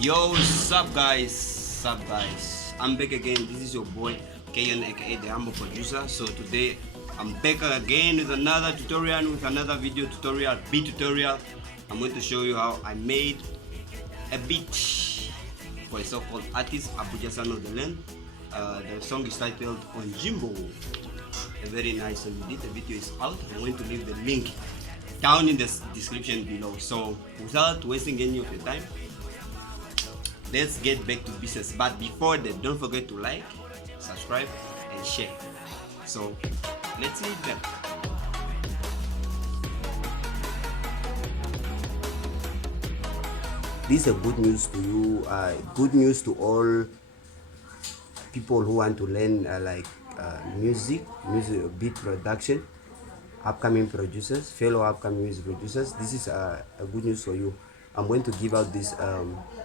Yo, sup guys, I'm back again. This is your boy Kayon, aka the humble producer. So today I'm back again with another tutorial, with another video tutorial, beat tutorial. I'm going to show you how I made a beat for a so-called artist Abuja Son of the Land. The song is titled On Jimbo. A very nice song we did. The video is out. I'm going to leave the link down in the description below. So without wasting any of your time, let's get back to business. But before that, don't forget to like, subscribe and share. So let's leave them. This is a good news to you, good news to all people who want to learn music beat production, upcoming producers, fellow upcoming music producers. This is a good news for you. I'm going to give out this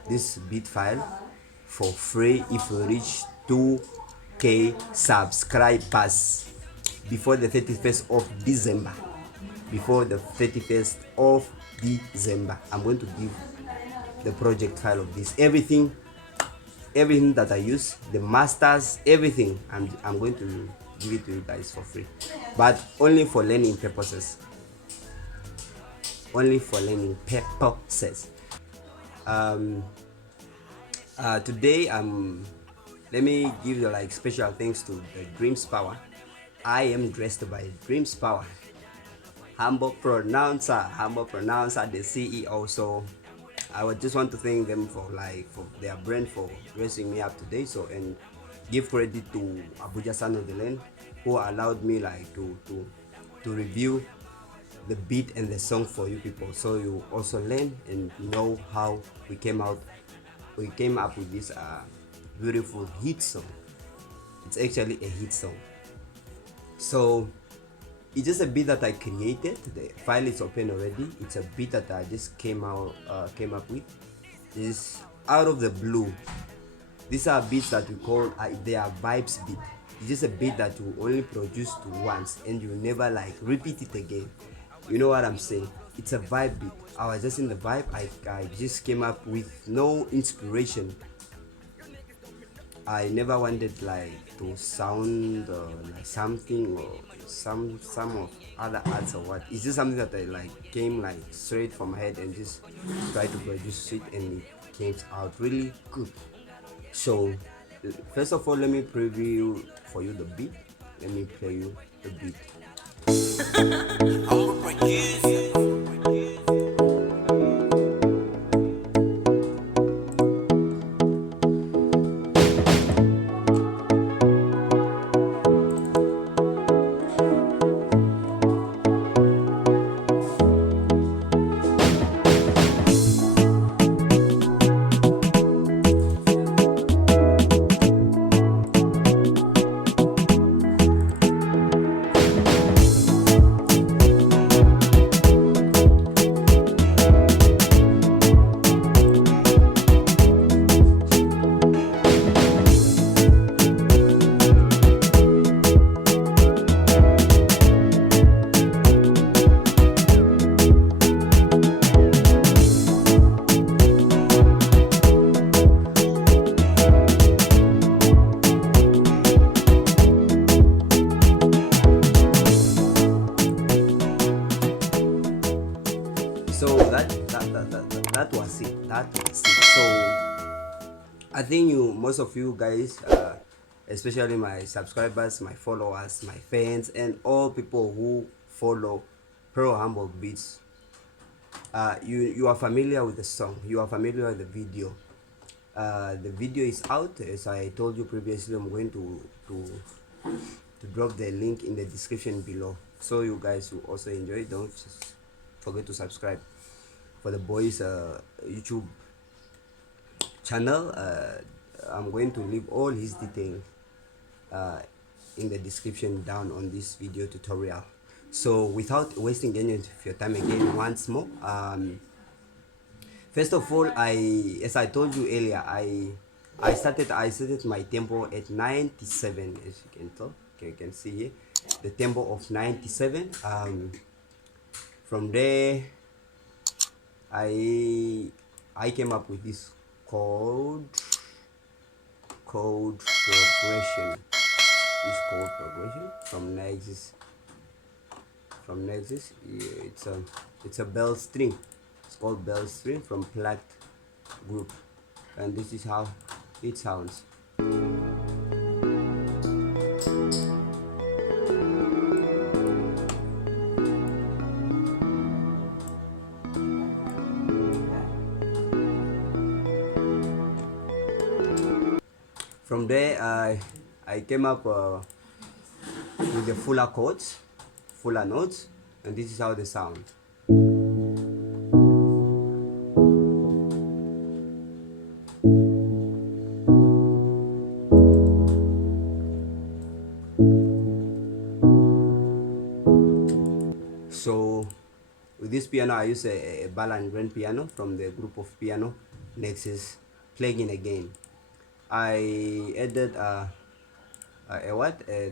this beat file for free if you reach 2k subscribers before the 31st of December. Before the 31st of December, I'm going to give the project file of this, everything that I use, the masters, everything. I'm going to give it to you guys for free, but only for learning purposes. Only for learning purposes. Today let me give you like special thanks to the Dreams Power. I am dressed by Dreams Power, humble pronouncer, the CEO. So I would just want to thank them for their brand for dressing me up today. So, and give credit to Abuja Son of the Land, who allowed me to review the beat and the song for you people, so you also learn and know how we came up with this beautiful hit song. It's actually a hit song. So it's just a beat that I created. The file is open already. It's a beat that I just came up with. It's out of the blue. These are beats that we call they are vibes beat. It's just a beat that you only produce once and you never repeat it again. You know what I'm saying? It's a vibe beat. I was just in the vibe. I just came up with no inspiration. I never wanted to sound like something or some of other arts or what. It's just something that I came straight from my head and just tried to produce it, and it came out really good. So first of all, let me preview for you the beat. Let me play you the beat. So that was it. So I think most of you guys, especially my subscribers, my followers, my fans, and all people who follow Prohumblebe, you are familiar with the song. You are familiar with the video. The video is out. As I told you previously, I'm going to drop the link in the description below, so you guys will also enjoy it. Don't forget to subscribe for the boys YouTube channel. I'm going to leave all his details in the description down on this video tutorial. So without wasting any of your time again, once more, First of all, as I told you earlier, I started my tempo at 97, as you can tell. Okay, you can see here the tempo of 97. From there, I came up with this chord progression. This chord progression from Nexus. Yeah, it's a bell string. It's called bell string from plucked group, and this is how it sounds. From there, I came up with the fuller chords, fuller notes, and this is how they sound. So with this piano, I use a ballad grand piano from the group of piano Nexus plugin again. I added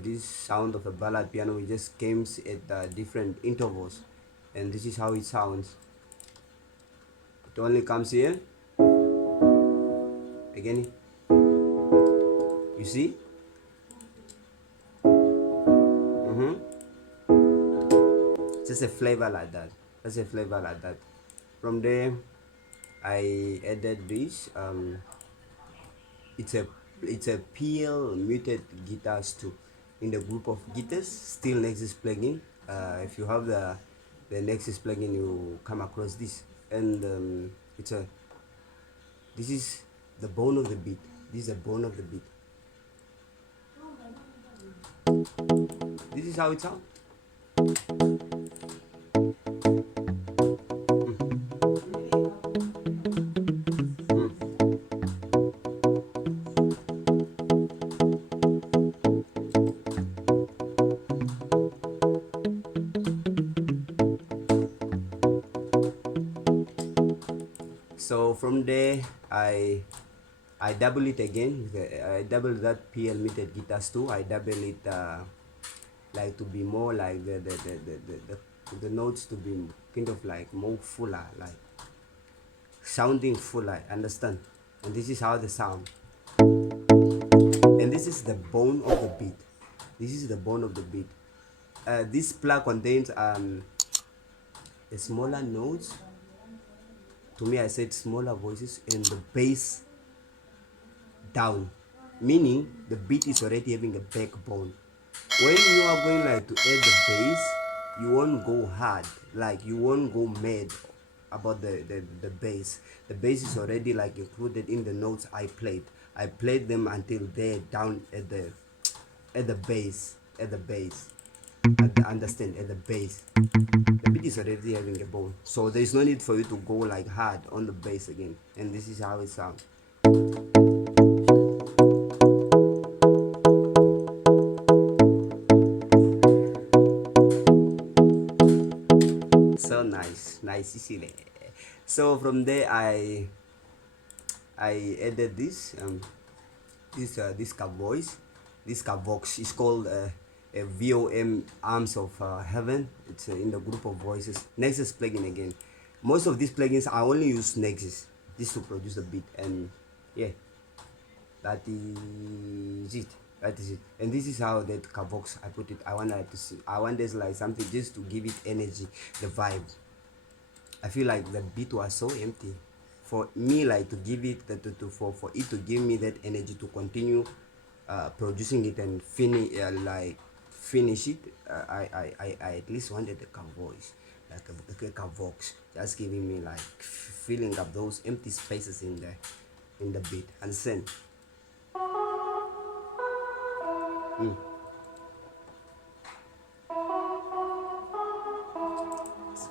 this sound of a ballad piano. It just comes at different intervals, and this is how it sounds. It only comes here again. You see? Just a flavor like that. Just a flavor like that. From there, I added this. It's a PL muted guitars too. In the group of guitars, still Nexus plugin. If you have the Nexus plugin, you come across this, and this is the bone of the beat. This is the bone of the beat. This is how it sounds. So from there, I double it again. I double that PL muted guitars too. I double it like to be more like the notes to be kind of like more fuller, like sounding fuller. Understand? And this is how they sound. And this is the bone of the beat. This is the bone of the beat. This plug contains a smaller notes. To me, I said smaller voices and the bass down, meaning the beat is already having a backbone. When you are going like to add the bass, you won't go hard, like you won't go mad about the bass. The bass is already like included in the notes I played. I played them until they're down at the bass, understand, at the bass. The beat is already having a bone, so there is no need for you to go like hard on the bass again. And this is how it sounds. So nice, easily. So from there, I added this car voice. This car vox is called a VOM Arms of Heaven. It's in the group of voices. Nexus plugin again. Most of these plugins I only use Nexus just to produce the beat, and yeah, that is it. That is it. And this is how that Cavox I put it. I wanted like something just to give it energy, the vibe. I feel like the beat was so empty. For me, like to give it for it to give me that energy to continue producing it and finish it. I at least wanted a voice, like a vox, just giving me like filling up those empty spaces in the beat. Understand?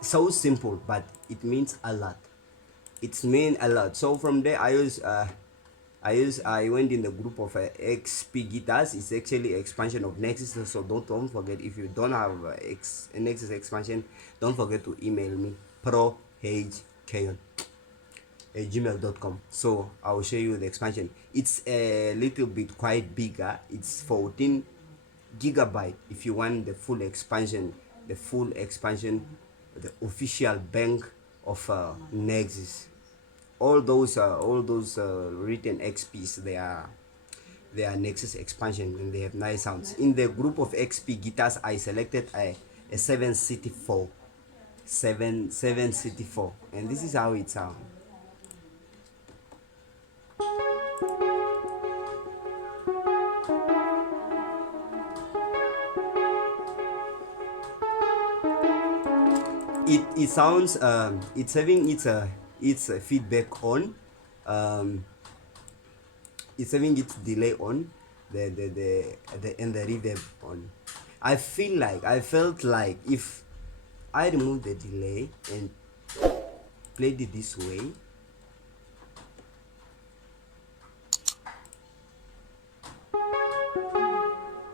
So simple, but it means a lot. It's mean a lot. So from there, I went in the group of XP guitars. It's actually expansion of Nexus. So don't forget, if you don't have a Nexus expansion, don't forget to email me prohkayon. gmail.com. So I will show you the expansion. It's a little bit quite bigger. It's 14 gigabyte if you want the full expansion, the official bank of Nexus. All those written XPs, they are Nexus expansion, and they have nice sounds. In the group of XP guitars, I selected a 7CT4, 7CT4, and this is how it sounds. It sounds it's having its feedback on, it's having its delay on, the and the reverb on. I felt like if I remove the delay and played it this way,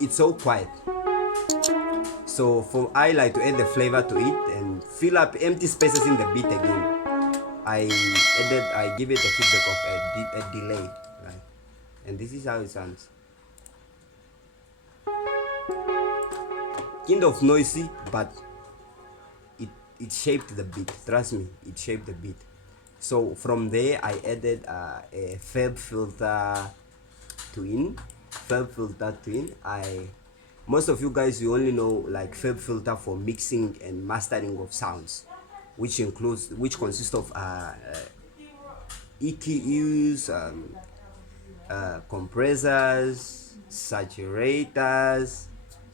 it's so quiet. So I like to add the flavor to it and fill up empty spaces in the beat again. I give it a feedback of a delay, right? And this is how it sounds. Kind of noisy, but it shaped the beat. Trust me, it shaped the beat. So from there, I added a FLP filter twin. Most of you guys, you only know like FLP filter for mixing and mastering of sounds, which consists of EQs, compressors, saturators,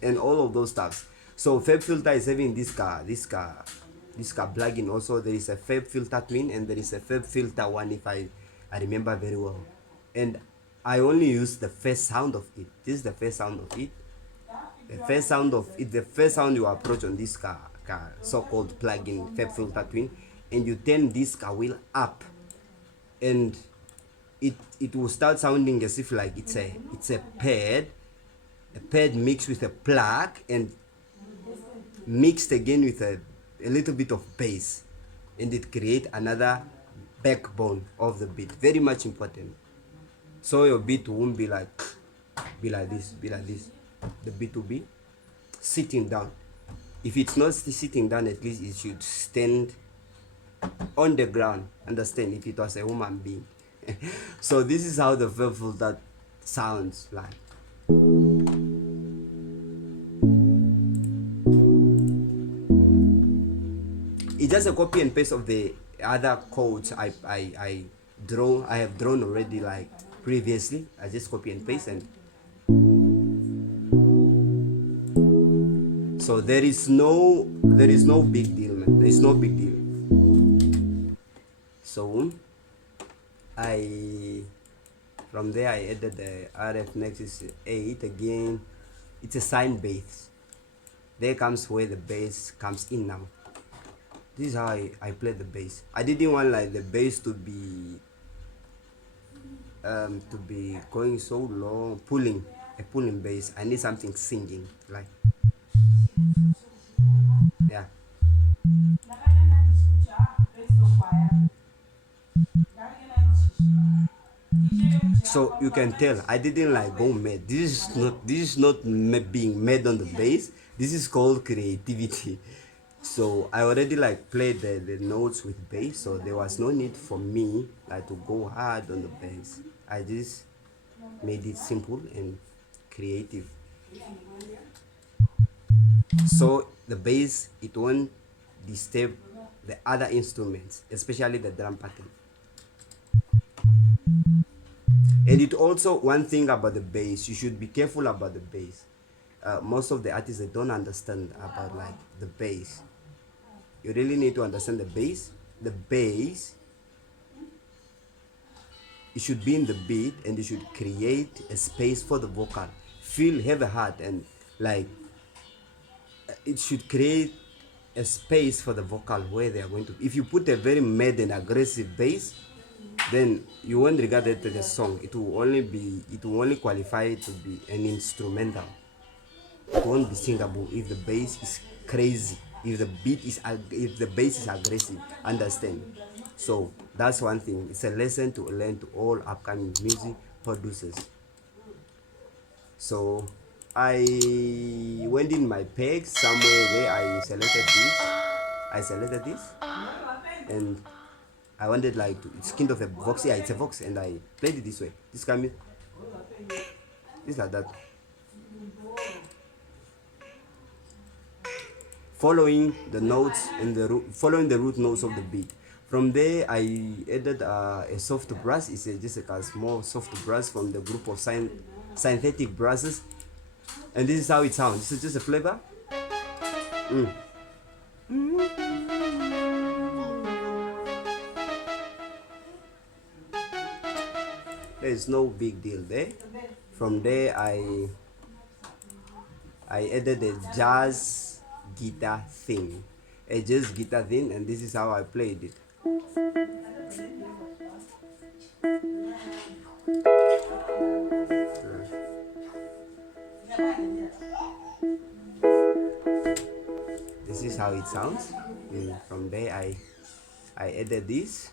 and all of those stuff. So FLP filter is having this plugin. Also, there is a FLP filter twin and there is a FLP filter one, if I remember very well. And I only use the first sound of it. This is the first sound of it. The first sound you approach on this so-called plugin FLP filter twin, and you turn this wheel up, and it will start sounding as if like it's a pad mixed with a plug and mixed again with a little bit of bass, and it creates another backbone of the beat. Very much important. So your beat won't be like this. The beat will be sitting down. If it's not sitting down, at least it should stand on the ground. Understand? If it was a human being. So this is how the FLP filter sounds like. It's just a copy and paste of the other codes I have drawn already, like previously. I just copy and paste, and so there is no big deal, man. There is no big deal. So from there I added the RF Nexus 8 again. It's a sine bass. There comes where the bass comes in now. This is how I play the bass. I didn't want like the bass to be going so long, pulling bass. I need something singing, like, yeah. So you can tell I didn't like go mad. This is not being mad on the bass. This is called creativity. So I already like played the notes with bass, so there was no need for me like to go hard on the bass. I just made it simple and creative. So the bass, it won't disturb the other instruments, especially the drum pattern. And it also, one thing about the bass, you should be careful about the bass. Most of the artists, they don't understand about like the bass. You really need to understand the bass. The bass, it should be in the beat, and you should create a space for the vocal. Have a heart, and like it should create a space for the vocal where they are going to. If you put a very mad and aggressive bass, then you won't regard it as a song. It will only qualify to be an instrumental. It won't be singable if the bass is crazy, if the bass is aggressive. Understand? So That's one thing. It's a lesson to learn to all upcoming music producers. So I went in my page somewhere where I selected this. And I wanted like it's kind of a vox. Yeah, it's a vox, and I played it this way. This can be this like that. Following the notes and following the root notes of the beat. From there, I added a soft brass. It's just a small soft brass from the group of synthetic brasses, and this is how it sounds. This is just a flavor. There is no big deal there. From there, I added a jazz guitar thing, and this is how I played it. This is how it sounds. And from there, I added this.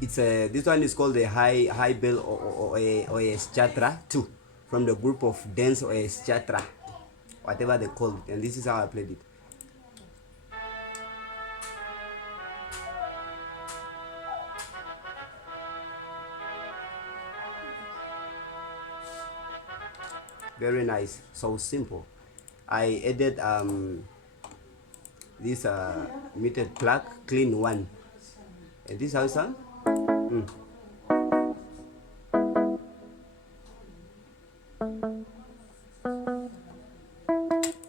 This one is called the high bell or a chatra 2 from the group of dance or a chatra, whatever they call it, and this is how I played it. Very nice, so simple. I added this muted plug clean one, and this is how it sounds.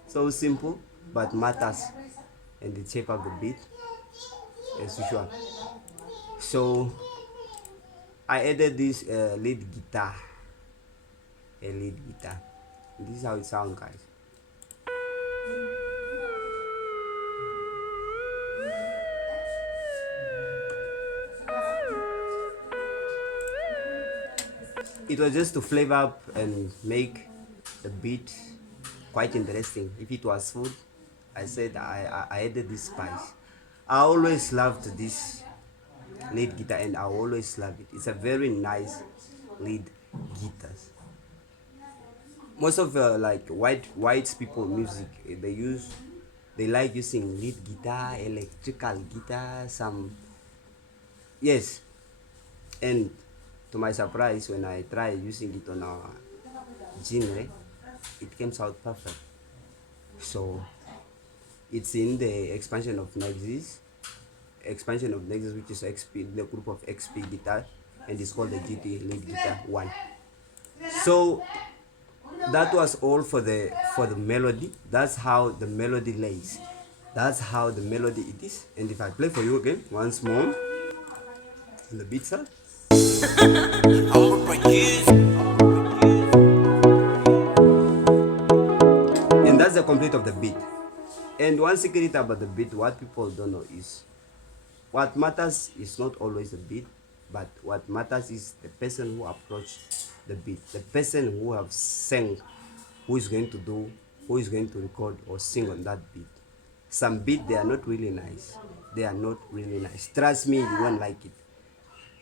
So simple, but matters, and the shape of the beat as usual. So I added this lead guitar, This is how it sounds, guys. It was just to flavor up and make the beat quite interesting. If it was food, I said I added this spice. I always loved this lead guitar, and I always love it. It's a very nice lead guitar. Most of like white people music, they like using lead guitar, electrical guitar, some yes. And to my surprise, when I tried using it on our genre, it came out perfect. So it's in the expansion of Nexus, which is XP, the group of XP guitar, and it's called the GT lead guitar 1. So that was all for the melody. That's how the melody lays. That's how the melody it is. And if I play for you again once more, the beat sound. And that's the complete of the beat. And one secret about the beat, what people don't know is, what matters is not always the beat, but what matters is the person who approached the beat, the person who have sang, who is going to record or sing on that beat. Some beat, they are not really nice. Trust me, you won't like it.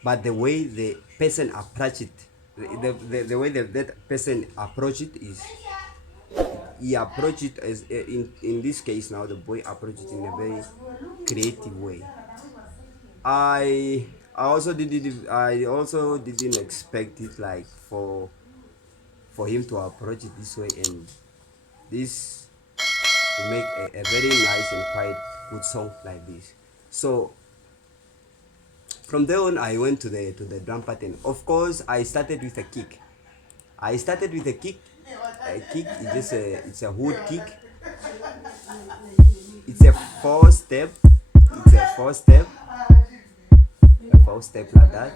But the way the person approach it, the way that person approach it is, he approached it as in this case now the boy approached it in a very creative way. I also didn't expect it like for him to approach it this way, and this to make a very nice and quite good song like this. So from there on, I went to the drum pattern. Of course, I started with a kick. A kick is just it's a wood kick. It's a four step like that.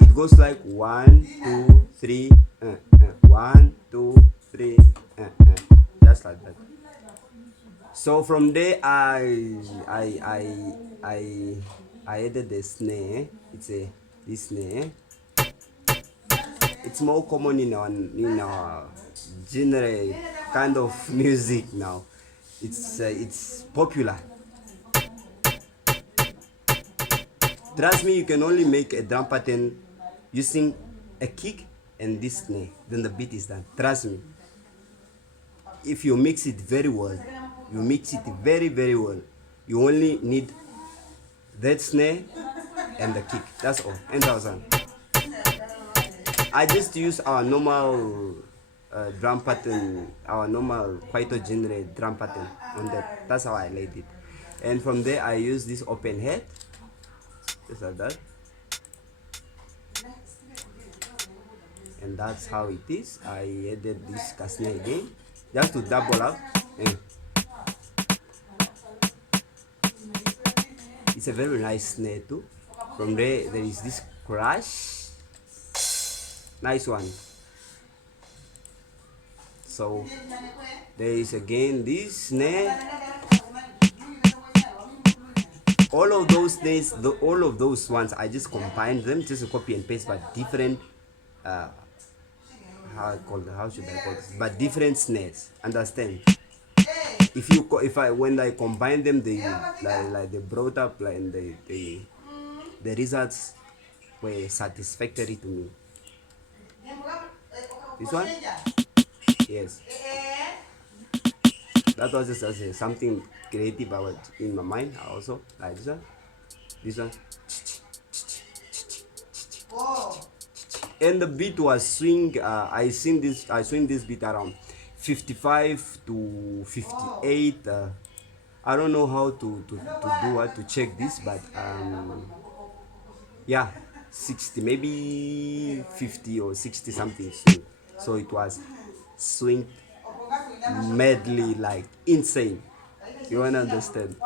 It goes like 1, 2, 3, 1, 2, 3, just like that. So from there, I added the snare. This snare. It's more common in our genre kind of music now. it's popular. Trust me, you can only make a drum pattern using a kick and this snare. Then the beat is done. Trust me. If you mix it very well, you mix it very very well. You only need that snare and the kick. That's all. And that's all. I just use our normal drum pattern, our normal Kwaito genre drum pattern on that. That's how I laid it. And from there I use this open head, just like that. And that's how it is. I added this snare again, just to double up. And it's a very nice snare too. From there is this crash, nice one. So there is again this snare. All of those days, all of those ones, I just combined them, just a copy and paste, but different. How should I call this? But different snares. Understand? When I combine them, they they brought up like the results were satisfactory to me. This one, yes, that was just something creative I was in my mind. Also like this one, and the beat was swing. I swing this beat around 55 to 58. I don't know how to do what to check this, but yeah, 60, maybe 50 or 60 something swing. So it was swing madly, like insane. You wanna understand?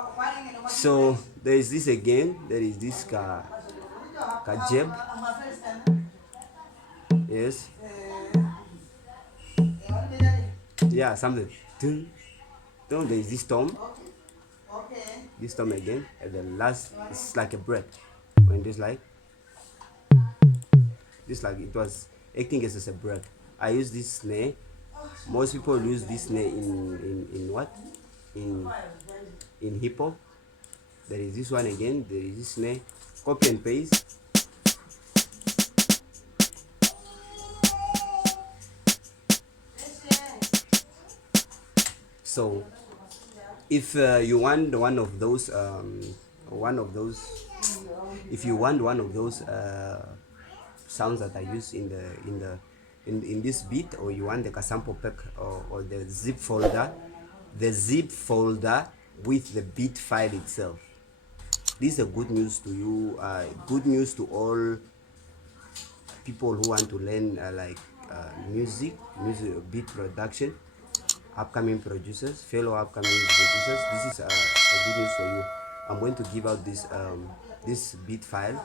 So there is this again. There is this jeb. Yes. Yeah, something. There is this tom. This tom again. And the last is like a breath. When this like it was acting as a breath. I use this snare. Most people use this snare in what? In hip hop. There is this one again. There is this snare. Copy and paste. So if you want one of those if you want one of those sounds that I use in this beat, or you want the sample pack or the zip folder with the beat file itself, this is a good news to you, good news to all people who want to learn music beat production, upcoming producers, fellow upcoming producers. This is a good news for you. I'm going to give out this beat file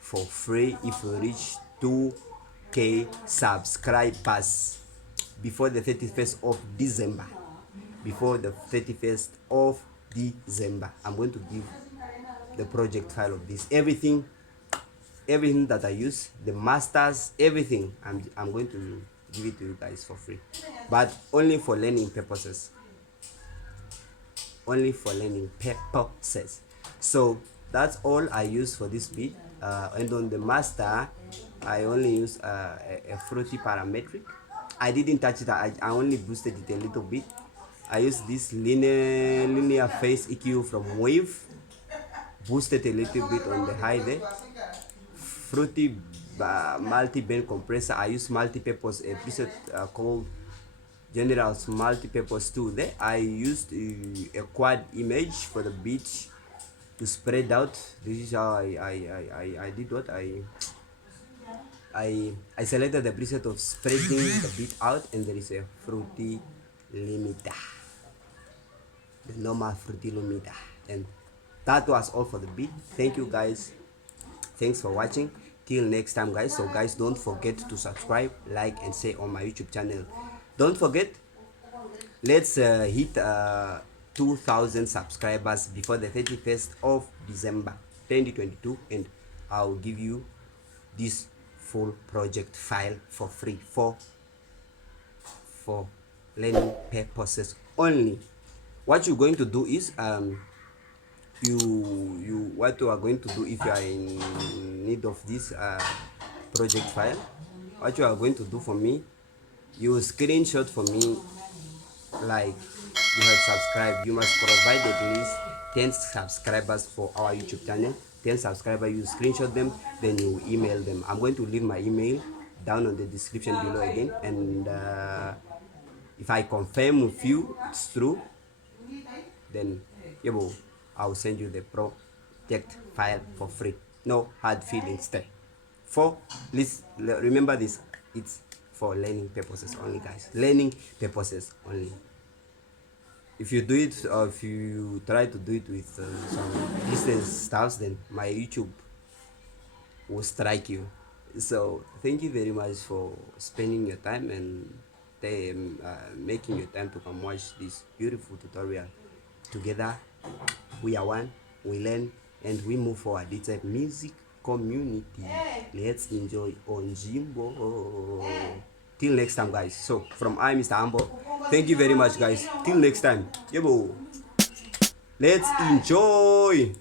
for free if you reach 2k subscribers before the 31st of December. Before the 31st of December, I'm going to give the project file of this, everything that I use, the masters, everything. I'm going to give it to you guys for free, but only for learning purposes. So that's all I use for this beat. And on the master, I only use a fruity parametric. I didn't touch it. I only boosted it a little bit. I use this linear phase EQ from Wave, boosted a little bit on the high there. Fruity multi-band compressor. I use multi-purpose, a preset called General's multi-purpose tool. There I used a quad image for the beat to spread out. This is how I did what I selected the preset of spreading the beat out, and there is a fruity limiter, the normal fruity limiter, and that was all for the beat. Thank you guys. Thanks for watching. Till next time, guys. So guys, don't forget to subscribe, like, and share on my YouTube channel. Don't forget, let's hit 2,000 subscribers before the 31st of December 2022, and I'll give you this full project file for free for learning purposes only. what you're going to do is you what you are going to do if you are in need of this project file. What you are going to do for me, you screenshot for me like you have subscribed. You must provide at least 10 subscribers for our YouTube channel. 10 subscribers, you screenshot them, then you email them. I'm going to leave my email down on the description below again, and if I confirm with you it's true, then yabo, I'll send you the project file for free. No hard feelings there. For please remember this, it's for learning purposes only, guys. Learning purposes only. If you do it, or if you try to do it with some business stuffs, then my YouTube will strike you. So thank you very much for spending your time and making your time to come watch this beautiful tutorial. Together we are one, we learn and we move forward. It's a music community. Let's enjoy on Jimbo. Till next time, guys. So from I, Mr. Humble, thank you very much, guys. Till next time. Yebo. Let's enjoy.